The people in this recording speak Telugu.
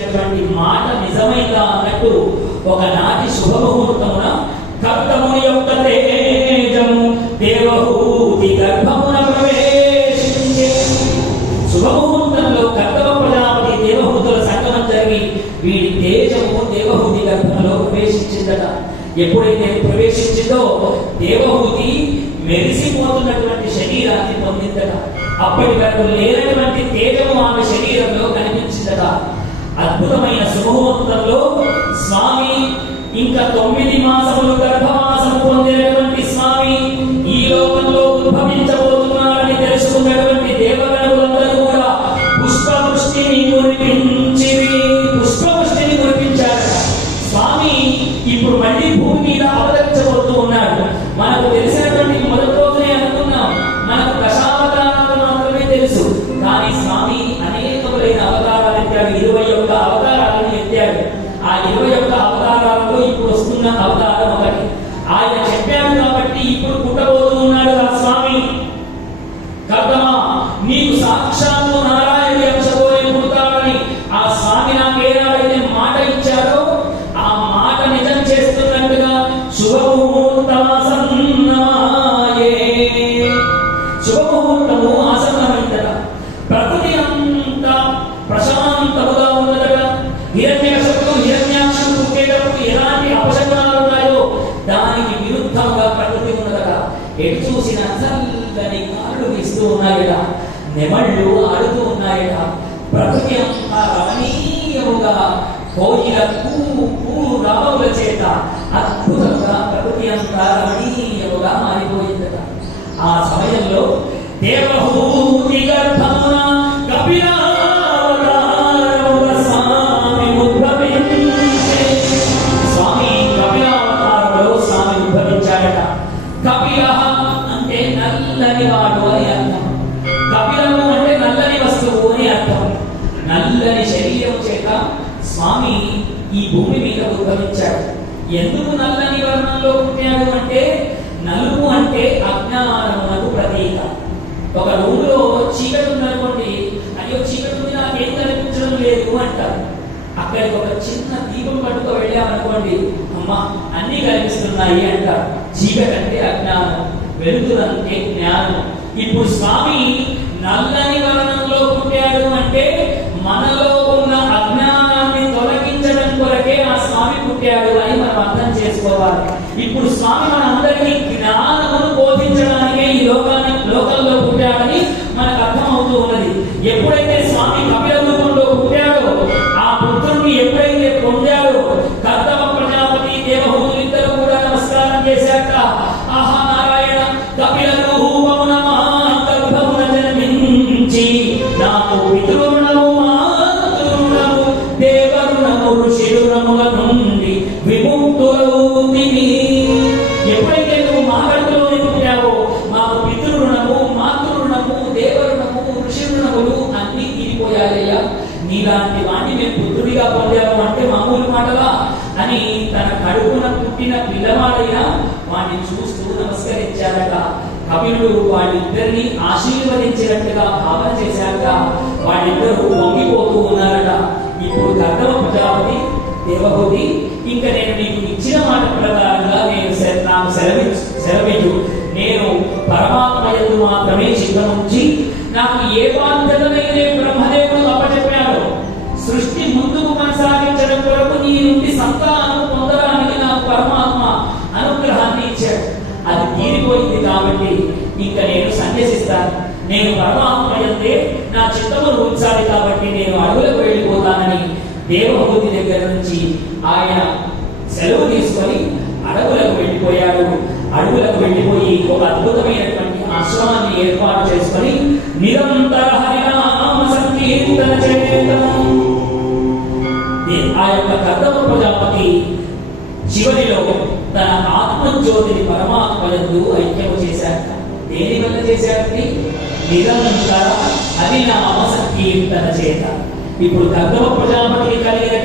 మాట నిజమైందా అన్నట్టు ఒకనాటి శుభముహూర్తమున కర్తముని యొక్క తేజము దేవహూతి గర్భమున ప్రవేశించే. శుభముహూర్తంలో కర్తవ ప్రజాపతి దేవహూతుల సంగమం జరిగి వీడి తేజము దేవహూతి గర్భంలో ప్రవేశించిందట. ఎప్పుడైతే ప్రవేశించిందో దేవహూతి మెరిసిపోతున్నటువంటి శరీరాన్ని పొందిందట. అప్పటి వరకు లేనటువంటి తేజము ఆమె శరీరంలో కనిపించిందట. అద్భుతమైన శుభముహూర్తంలో స్వామి ఇంకా 9 మాసములు గర్భవాసం పొందినటువంటి స్వామి ఈ లోకంలో ఉద్భవించబోతున్నాడని తెలుసుకున్నటువంటి దేవగణులందరూ కూడా పుష్పవృష్టిని కురిపించారు. స్వామి ఇప్పుడు మళ్ళీ భూమి మీద అవతరించబోతూ ఉన్నాడు. మనకు తెలిసినటువంటి మొదటి రోజునే అనుకున్నాం, మనకు దశావతారాలు మాత్రమే తెలుసు. కానీ స్వామి అనేకములైన అవతారాలు ఎత్తాడు. 21 అవతారాలను ఎత్తాడు. ఆ 21 అవతారాలలో ఇప్పుడు వస్తున్న అవతారం ఒకటి. ఆయన చెప్పాడు కాబట్టి ఇప్పుడు పుట్టబోతూ ఉన్నాడు ఆ స్వామి. కర్తమా, నీకు సాక్షాత్తు నారాయణుడి అంశతోనే పుడతాడని ఆ స్వామి నాకేనాడైతే మాట ఇచ్చారో ఆ మాట నిజం చేస్తున్నట్టుగా శుభముహూర్తము ఆసన్నమైందట. ప్రకృతి అంతా ప్రశాంతముగా ఉన్నదట. హిరణ్యకశిపుడు హిరణ్యాక్షుడు పుట్టేటప్పుడు ఎలాంటి అపశకునాలు ఉన్నాయో దానికి విరుద్ధంగా ప్రకృతి ఉన్నదట. ఎటు చూసిన చల్లని గాలులు వీస్తూ ఉన్నాయట, నెమళ్ళు ఆడుతూ ఉన్నాయట. ప్రకృతి అంతా రమణీయముగా కోయిల రామముల చేత అద్భుతంగా ప్రకృతి అంతా రమణీయముగా మారిపోయిందట. ఆ సమయంలో దేవహూతి గర్భమున స్వామి కపిలావతారంలో స్వామి ఉద్భవించాడట. కపిల అంటే నల్లని వాడు అని అర్థం. కపిలము అంటే నల్లని వస్తువు అని అర్థం. నల్లని శరీరం చేత స్వామి ఈ భూమి మీద ఉద్భవించాడు. ఎందుకు నల్లని వర్ణంలో పుట్టాడు అంటే నలుపు అంటే అజ్ఞానమునకు ప్రతీక. ఒక రూములో చీకటి ఉందనుకోండి, అయ్యో చీకటి ఉంది నాకేం కనిపించడం లేదు అంటారు. అక్కడికి ఒక చిన్న దీపం పట్టుకు వెళ్ళామనుకోండి, అమ్మా అన్ని కనిపిస్తున్నాయి అంటారు. చీకటి అంటే అజ్ఞానం, వెలుతురంటే జ్ఞానం. ఇప్పుడు స్వామి నల్లని వర్ణంలో పుట్టాడు అంటే మనలో ఉన్న అజ్ఞానాన్ని తొలగించడం కొరకే ఆ స్వామి పుట్టాడు అని మనం అర్థం చేసుకోవాలి. ఇప్పుడు స్వామి మనందరికీ జ్ఞానమును బోధించడానికే ఈ లోకంలో పుట్టాడని మనకు అర్థం అవుతూ ఉన్నది. ఎప్పుడైతే స్వామి కపిల రూపంలో పుట్టాడో ఆ పుత్రుడిని ఎప్పుడైతే పొందాడో కర్తవ ప్రజాపతి దేవహూతులు ఇద్దరు కూడా నమస్కారం చేశాక, ఆహా నారాయణ కపిల రూపమున మహాగర్భమున జన్మించి నాకు పితృరుణము మాతృరుణము దేవరుణము ఋషిరుణముల నుండి విముక్తులవుతివి. ఎప్పుడైతే నువ్వు మా గర్భంలోనే పుట్టావో మాకు పితృరుణము మాతృరుణము దేవరుణము ఋషిరుణములు అన్ని తీరిపోయాయ్యా. నీలాంటి వాణ్ణి మేము పుత్రుడిగా పొందాము అంటే మామూలు మాటలా అని తన కడుపున పుట్టిన పిల్లవాడైనా వాడిని చూస్తూ నమస్కరించారట. కపిలుడు వాళ్ళిద్దరిని ఆశీర్వదించినట్టుగా భావన చేశాక వాళ్ళిద్దరూ పొంగిపోతూ ఉన్నారట. ఇప్పుడు కర్తవ ప్రజాపతి దేవహూతి, ఇంకా నేను నీకు ఇచ్చిన మాట ప్రకారంగా నాకు సెలవిచ్చు. నేను పరమాత్మ యందు మాత్రమే చిత్తముంచి నాకు ఏ బాధ్యతనైతే బ్రహ్మదేవుడు అప్పచెప్పాడో సృష్టి ముందుకు కొనసాగించడం కొరకు నీ నుండి సంతానం పొందడానికి నాకు పరమాత్మ అనుగ్రహాన్ని ఇచ్చాడు. అది తీరిపోయింది కాబట్టి ఇంకా నేను సన్యసిస్తాను. నేను పరమాత్మ యందే నా చిత్తమును ఉంచాలి కాబట్టి నేను అడవులకు వెళ్ళిపోతానని దేవహూతి దగ్గర నుంచి ఆయన సెలవు తీసుకొని అడవులకు వెళ్ళిపోయాడు. అడవులకు వెళ్ళిపోయి ఒక అద్భుతమైనటువంటి ఆశ్రమాన్ని ఏర్పాటు చేసుకొని నిరంతర హరినామ సంకీర్తన చేయడం. ఆ యొక్క కర్తవ ప్రజాపతి చివరిలో తన ఆత్మజ్యోతిని పరమాత్మ యందు ఐక్యము చేశాడు. దేని వల్ల చేశాడంటే నిరంతర హరినామ సంకీర్తన చేత. ఇప్పుడు కర్తవ ప్రజాపతికి కలిగిన